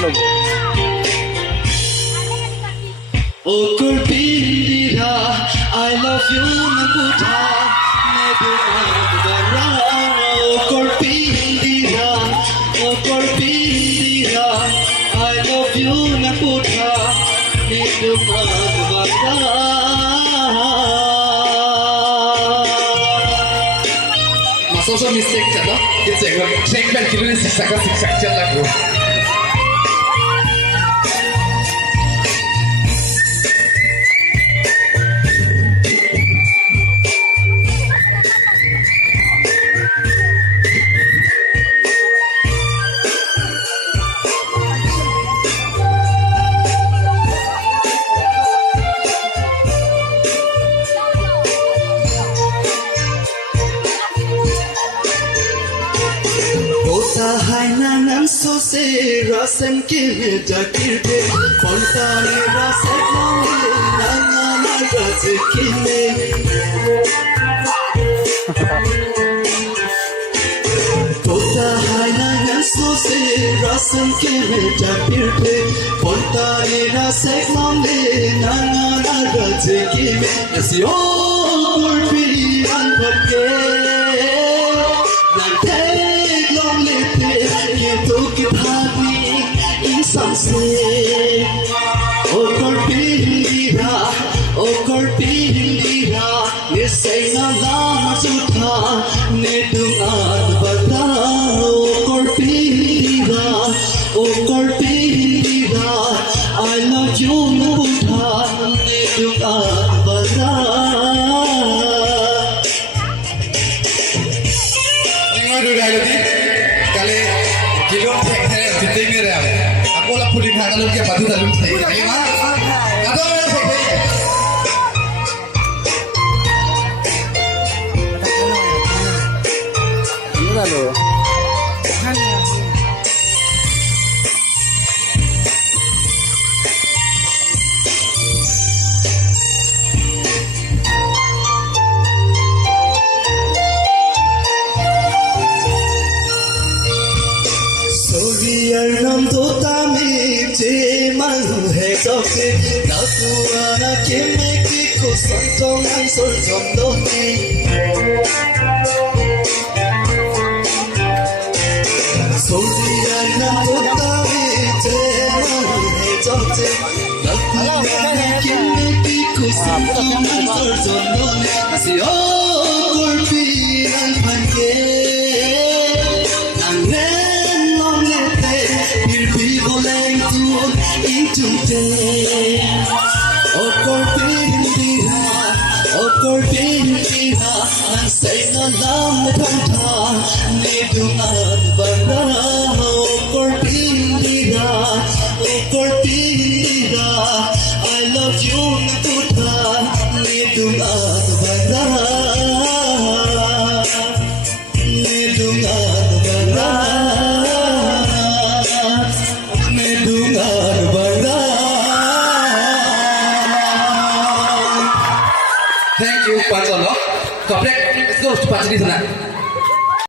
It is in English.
Tagalog. O Corpindira, I love you na buta, never magdara. O Corpindira, I love you na buta, never magdara. Masuk mistake cakap, kita check back kira ni siksa jalan bro. Hai nanan so se rasam ke jakirte konta ne rasam na na rasikine Tota hai nanan so se rasam ke jakirte konta ne rasam na na rasikine asio kurbian bhake O Corpindira, nisay na lamang sutha, nitong adbata. O Corpindira, I love you na butha, nitong adbata. Ingat dulu dah lagi, kali kilo cek saya titik ni dah. Aku lah pulih nak kalau dia padu dalam saya. Gimana? Kata orang cek saya. Tagalog. Nam tota me je man hai jose na tuana ke me ki ko santong an sol jom do me nam tota me je man hai jose na tuana ke me ki ko santong an sol jom do me si o kurpi an phanke O Corpindira, nansay na lang matanda, nidong adbara. O Corpindira, I love you na tuta, nidong adbara. Nidong adbara. Nidong adbara. Thank you, Pak Sono. Komplek, let's go cepat sini sana.